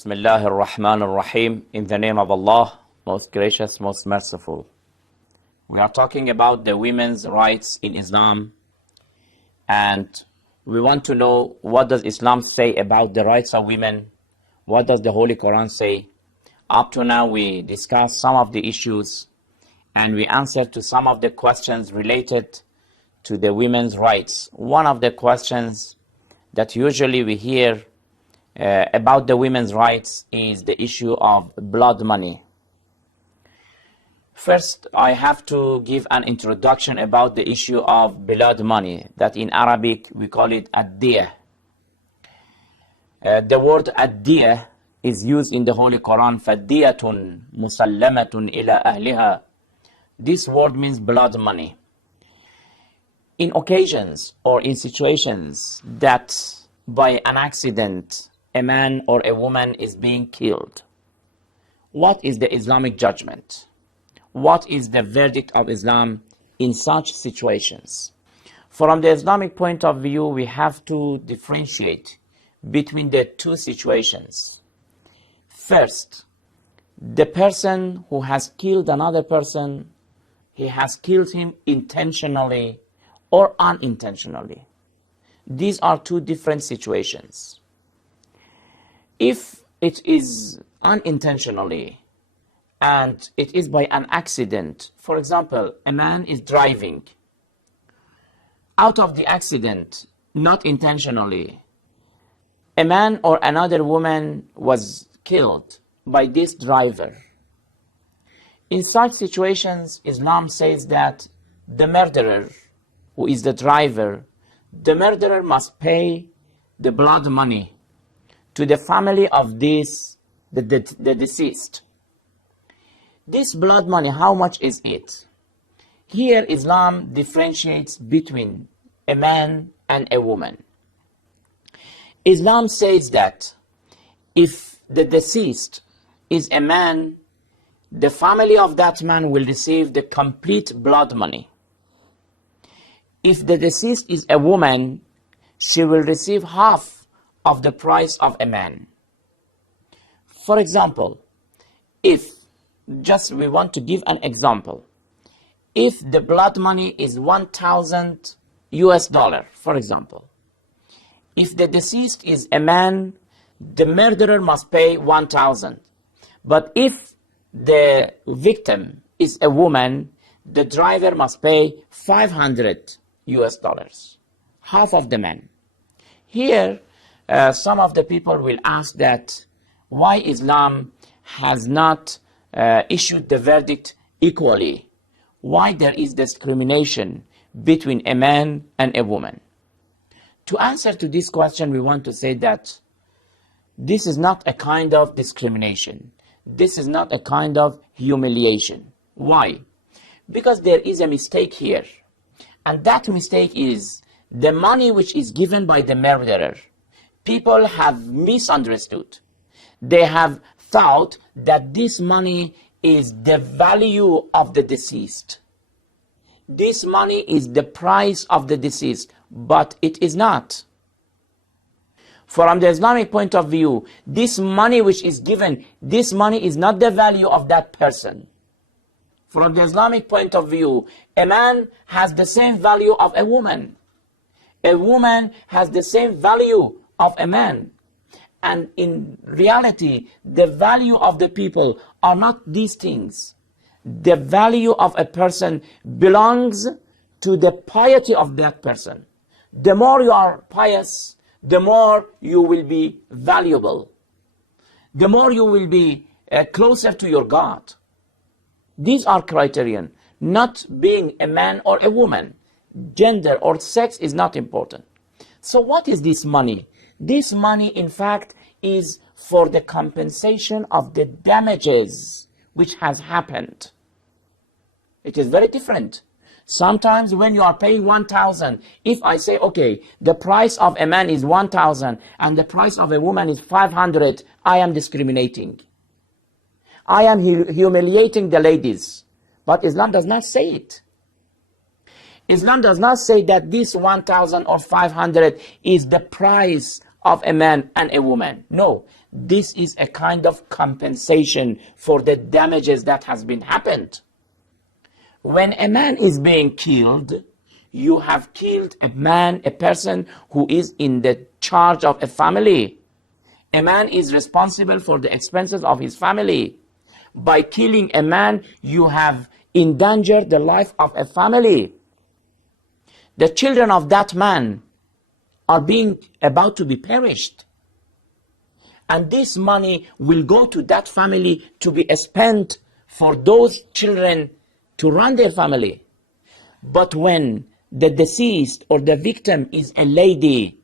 Bismillah ar-Rahman ar-Rahim. In the name of Allah, most gracious, most merciful. We are talking about the women's rights in Islam, and we want to know, what does Islam say about the rights of women? What does the Holy Quran say? Up to now, we discussed some of the issues, and we answered to some of the questions related to the women's rights. One of the questions that usually we hear about the women's rights is the issue of blood money. First, I have to give an introduction about the issue of blood money, that in Arabic we call it ad-diyah. The word ad-diyah is used in the Holy Quran, فَدِّيَةٌ مُسَلَّمَةٌ إِلَىٰ أَهْلِهَا. This word means blood money. In occasions or in situations that by an accident a man or a woman is being killed, what is the Islamic judgment? What is the verdict of Islam in such situations? From the Islamic point of view, we have to differentiate between the two situations. First, the person who has killed another person, he has killed him intentionally or unintentionally. These are two different situations. If it is unintentionally and it is by an accident, for example, a man is driving. Out of the accident, not intentionally, a man or another woman was killed by this driver. In such situations, Islam says that the murderer, who is the driver, the murderer must pay the blood money to the family of the deceased. This blood money, how much is it? Here Islam differentiates between a man and a woman. Islam says that if the deceased is a man, the family of that man will receive the complete blood money. If the deceased is a woman, she will receive half of the price of a man. For example, if, just we want to give an example, if the blood money is $1,000, for example, if the deceased is a man, the murderer must pay 1,000. But if the victim is a woman, the driver must pay $500, half of the man. Here, some of the people will ask that why Islam has not issued the verdict equally. Why there is discrimination between a man and a woman? To answer to this question, we want to say that this is not a kind of discrimination. This is not a kind of humiliation. Why? Because there is a mistake here. And that mistake is the money which is given by the murderer. People have misunderstood. They have thought that this money is the value of the deceased. This money is the price of the deceased, but it is not. From the Islamic point of view, this money which is given, this money is not the value of that person. From the Islamic point of view, a man has the same value of a woman. A woman has the same value of a man. And in reality, the value of the people are not these things. The value of a person belongs to the piety of that person. The more you are pious, the more you will be valuable. The more you will be closer to your God. These are criterion, not being a man or a woman. Gender or sex is not important. So what is this money? This money, in fact, is for the compensation of the damages which has happened. It is very different. Sometimes when you are paying 1,000, if I say, okay, the price of a man is 1,000 and the price of a woman is 500, I am discriminating. I am humiliating the ladies. But Islam does not say it. Islam does not say that this 1,000 or 500 is the price of a man and a woman. No, this is a kind of compensation for the damages that has been happened. When a man is being killed, you have killed a man, a person who is in the charge of a family. A man is responsible for the expenses of his family. By killing a man, you have endangered the life of a family. The children of that man are about to be perished. And this money will go to that family to be spent for those children to run their family. But when the deceased or the victim is a lady,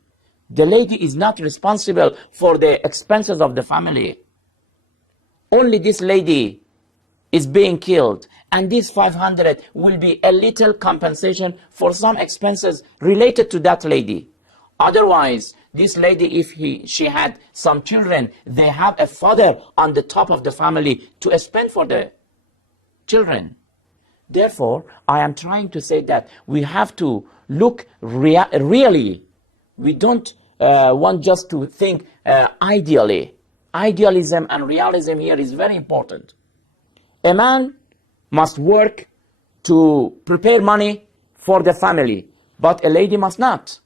the lady is not responsible for the expenses of the family. Only this lady is being killed, and this 500 will be a little compensation for some expenses related to that lady. Otherwise, this lady, if she had some children, they have a father on the top of the family to spend for the children. Therefore, I am trying to say that we have to look really. We don't want just to think ideally. Idealism and realism here is very important. A man must work to prepare money for the family, but a lady must not.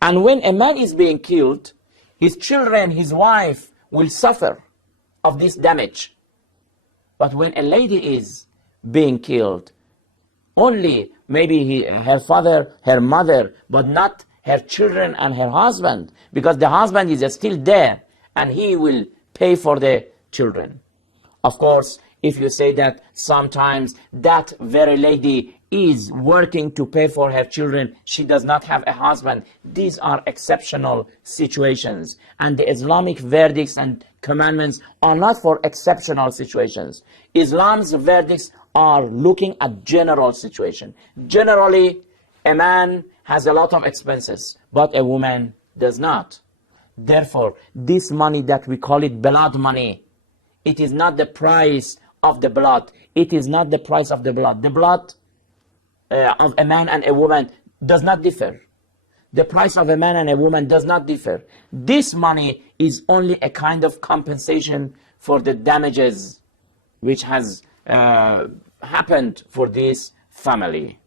And when a man is being killed, his children, his wife will suffer of this damage. But when a lady is being killed, only maybe her father, her mother, but not her children and her husband, because the husband is still there and he will pay for the children. Of course, if you say that sometimes that very lady is working to pay for her children, she does not have a husband, these are exceptional situations. And the Islamic verdicts and commandments are not for exceptional situations. Islam's verdicts are looking at general situation. Generally, a man has a lot of expenses, but a woman does not. Therefore, this money that we call it blood money, it is not the price of the blood. It is not the price of the blood. The blood of a man and a woman does not differ. The price of a man and a woman does not differ. This money is only a kind of compensation for the damages which has happened for this family.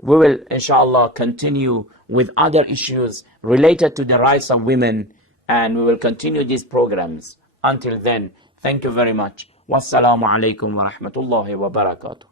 We will, inshallah, continue with other issues related to the rights of women, and we will continue these programs. Until then, thank you very much. Wassalamu alaikum wa rahmatullahi wa barakatuh.